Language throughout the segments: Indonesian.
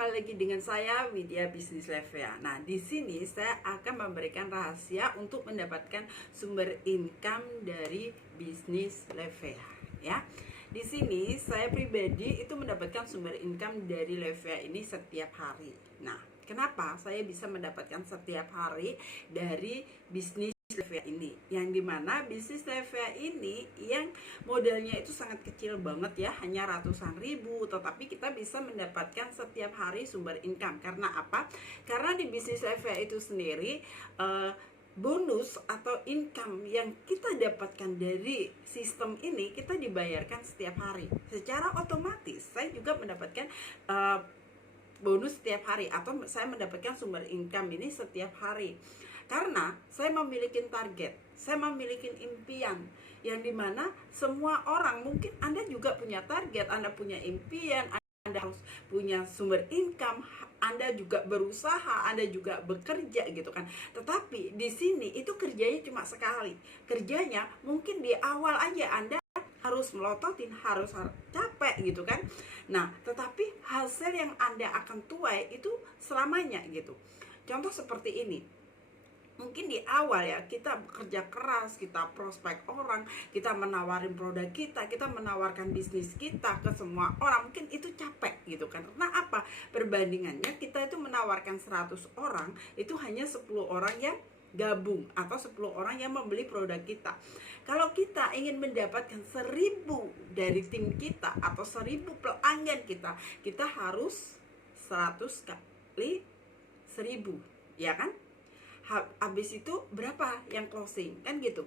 kembali lagi dengan saya Widya Bisnis Levea. Nah, di sini saya akan memberikan rahasia untuk mendapatkan sumber income dari bisnis Levea, ya. Di sini saya pribadi itu mendapatkan sumber income dari Levea ini setiap hari. Nah, kenapa saya bisa mendapatkan setiap hari dari bisnis Levea ini, yang dimana bisnis Levea ini yang modalnya itu sangat kecil banget ya, hanya ratusan ribu, tetapi kita bisa mendapatkan setiap hari sumber income. Karena apa? Karena di bisnis Levea itu sendiri bonus atau income yang kita dapatkan dari sistem ini kita dibayarkan setiap hari. Secara otomatis saya juga mendapatkan bonus setiap hari, atau saya mendapatkan sumber income ini setiap hari. Karena saya memiliki target, saya memiliki impian, yang dimana semua orang, mungkin Anda juga punya target, Anda punya impian, Anda harus punya sumber income, Anda juga berusaha, Anda juga bekerja gitu kan. Tetapi di sini itu kerjanya cuma sekali. Kerjanya mungkin di awal aja Anda harus melototin, harus capek gitu kan. Nah, tetapi hasil yang Anda akan tuai itu selamanya gitu. Contoh seperti ini. Mungkin di awal ya kita bekerja keras, kita prospek orang, kita menawarin produk kita menawarkan bisnis kita ke semua orang, mungkin itu capek gitu kan. Karena apa? Perbandingannya kita itu menawarkan 100 orang, itu hanya 10 orang yang gabung atau 10 orang yang membeli produk kita. Kalau kita ingin mendapatkan 1000 dari tim kita atau 1000 pelanggan kita harus 100 kali 1000, ya kan? Habis itu berapa yang closing kan gitu.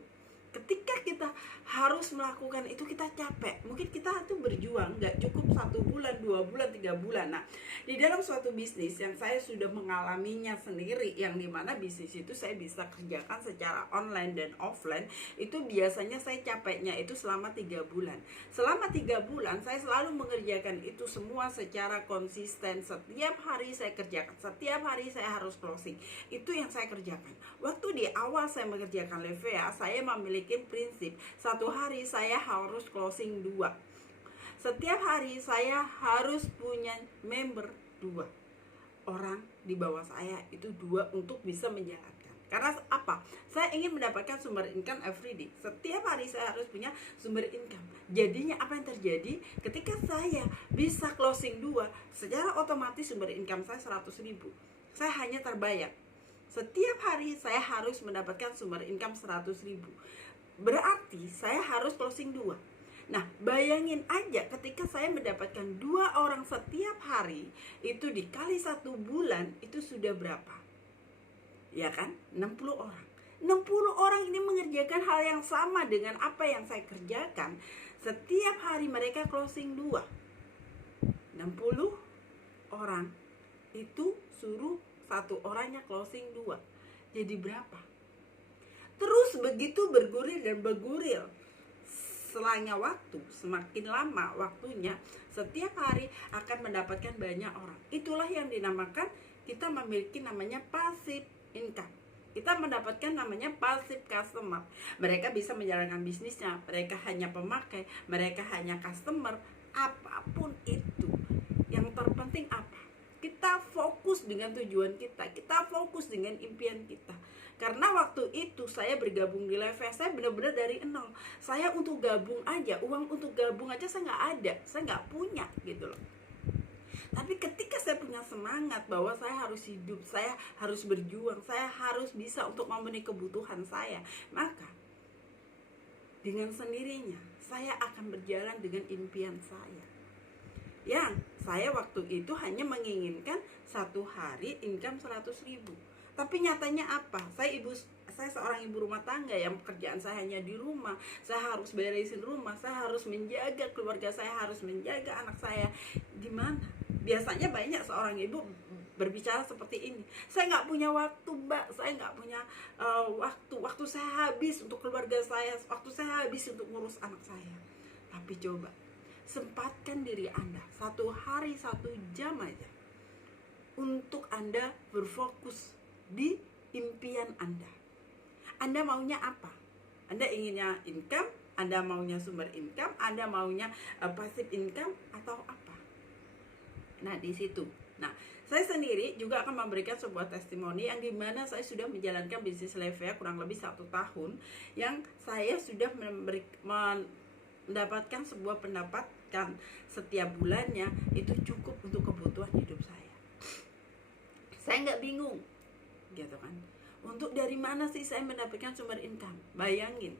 Ketika kita harus melakukan itu kita capek, mungkin kita tuh berjuang nggak cukup 1 bulan, 2 bulan, 3 bulan. Nah, di dalam suatu bisnis yang saya sudah mengalaminya sendiri, yang dimana bisnis itu saya bisa kerjakan secara online dan offline, itu biasanya saya capeknya itu selama 3 bulan. Selama 3 bulan saya selalu mengerjakan itu semua secara konsisten. Setiap hari saya kerjakan, setiap hari saya harus closing. Itu yang saya kerjakan. Waktu di awal saya mengerjakan Levea, saya memiliki prinsip 1 hari saya harus closing 2. Setiap hari saya harus punya member 2 orang di bawah saya, itu 2 untuk bisa menjalankan. Karena apa? Saya ingin mendapatkan sumber income everyday. Setiap hari saya harus punya sumber income. Jadinya apa yang terjadi? Ketika saya bisa closing 2, secara otomatis sumber income saya 100.000. Saya hanya terbayar. Setiap hari saya harus mendapatkan sumber income 100.000. Berarti saya harus closing 2. Nah, bayangin aja ketika saya mendapatkan 2 orang setiap hari, itu dikali 1 bulan, itu sudah berapa? Ya kan? 60 orang. 60 orang ini mengerjakan hal yang sama dengan apa yang saya kerjakan. Setiap hari mereka closing 2. 60 orang itu suruh 1 orangnya closing 2. Jadi berapa? Terus begitu bergulir dan bergulir. Selanya waktu, semakin lama waktunya, setiap hari akan mendapatkan banyak orang. Itulah yang dinamakan kita memiliki namanya passive income. Kita mendapatkan namanya passive customer. Mereka bisa menjalankan bisnisnya, mereka hanya pemakai, mereka hanya customer, apapun itu. Yang terpenting apa? Kita fokus dengan tujuan kita fokus dengan impian kita. Karena waktu itu saya bergabung di Levea, saya benar-benar dari nol. Saya untuk gabung aja, uang untuk gabung aja saya nggak ada, saya nggak punya gitu loh. Tapi ketika saya punya semangat bahwa saya harus hidup, saya harus berjuang, saya harus bisa untuk memenuhi kebutuhan saya, maka dengan sendirinya saya akan berjalan dengan impian saya. Yang saya waktu itu hanya menginginkan 1 hari income 100.000. Tapi nyatanya apa? Saya seorang ibu rumah tangga yang pekerjaan saya hanya di rumah. Saya harus beresin rumah, saya harus menjaga keluarga saya, harus menjaga anak saya. Di mana? Biasanya banyak seorang ibu berbicara seperti ini. Saya nggak punya waktu, Mbak. Saya nggak punya waktu. Waktu saya habis untuk keluarga saya. Waktu saya habis untuk ngurus anak saya. Tapi coba sempatkan diri Anda 1 hari 1 jam aja untuk Anda berfokus di impian Anda. Anda maunya apa? Anda inginnya income, Anda maunya sumber income, Anda maunya passive income, atau apa? Nah, di situ Nah, saya sendiri juga akan memberikan sebuah testimoni yang dimana saya sudah menjalankan bisnis Levea kurang lebih 1 tahun, yang saya sudah mendapatkan sebuah pendapatan setiap bulannya itu cukup untuk kebutuhan hidup saya. Saya nggak bingung, gitu kan. Untuk dari mana sih saya mendapatkan sumber income? Bayangin,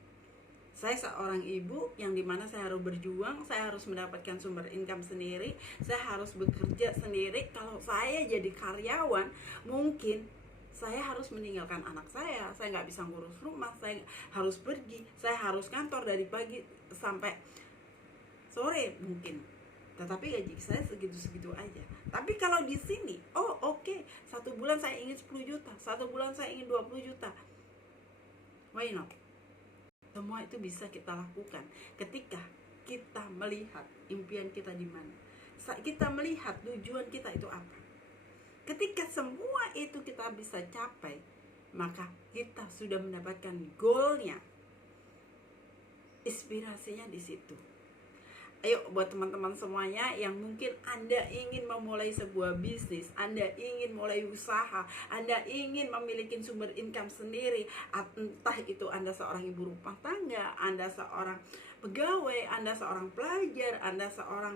saya seorang ibu yang dimana saya harus berjuang, saya harus mendapatkan sumber income sendiri, saya harus bekerja sendiri. Kalau saya jadi karyawan, mungkin saya harus meninggalkan anak saya nggak bisa ngurus rumah, saya harus pergi, saya harus kantor dari pagi sampai sore mungkin. Tetapi gaji saya segitu-segitu aja. Tapi kalau di sini, oke, 1 bulan saya ingin 10 juta, 1 bulan saya ingin 20 juta. Why not? Semua itu bisa kita lakukan ketika kita melihat impian kita di mana. Kita melihat tujuan kita itu apa. Ketika semua itu kita bisa capai, maka kita sudah mendapatkan goalnya. Inspirasinya di situ. Ayo buat teman-teman semuanya yang mungkin Anda ingin memulai sebuah bisnis, Anda ingin mulai usaha, Anda ingin memiliki sumber income sendiri, entah itu Anda seorang ibu rumah tangga, Anda seorang pegawai, Anda seorang pelajar, Anda seorang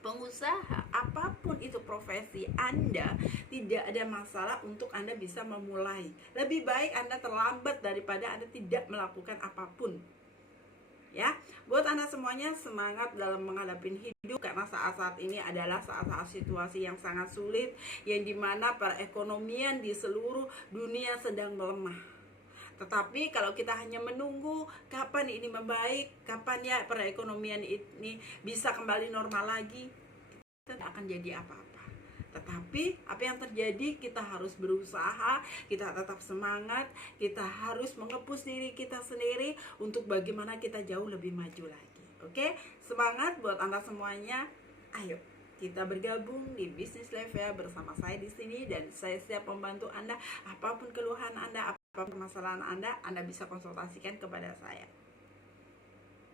pengusaha, apapun itu profesi Anda, tidak ada masalah untuk Anda bisa memulai. Lebih baik Anda terlambat daripada Anda tidak melakukan apapun. Ya, buat Anda semuanya, semangat dalam menghadapi hidup, karena saat-saat ini adalah saat-saat situasi yang sangat sulit, yang dimana perekonomian di seluruh dunia sedang melemah. Tetapi kalau kita hanya menunggu kapan ini membaik, kapan ya perekonomian ini bisa kembali normal lagi, kita tidak akan jadi apa-apa. Tetapi apa yang terjadi, kita harus berusaha, kita tetap semangat, kita harus mengepus diri kita sendiri untuk bagaimana kita jauh lebih maju lagi. Oke, semangat buat Anda semuanya. Ayo kita bergabung di Bisnis Levea bersama saya di sini, dan saya siap membantu Anda. Apapun keluhan Anda, apapun permasalahan Anda bisa konsultasikan kepada saya.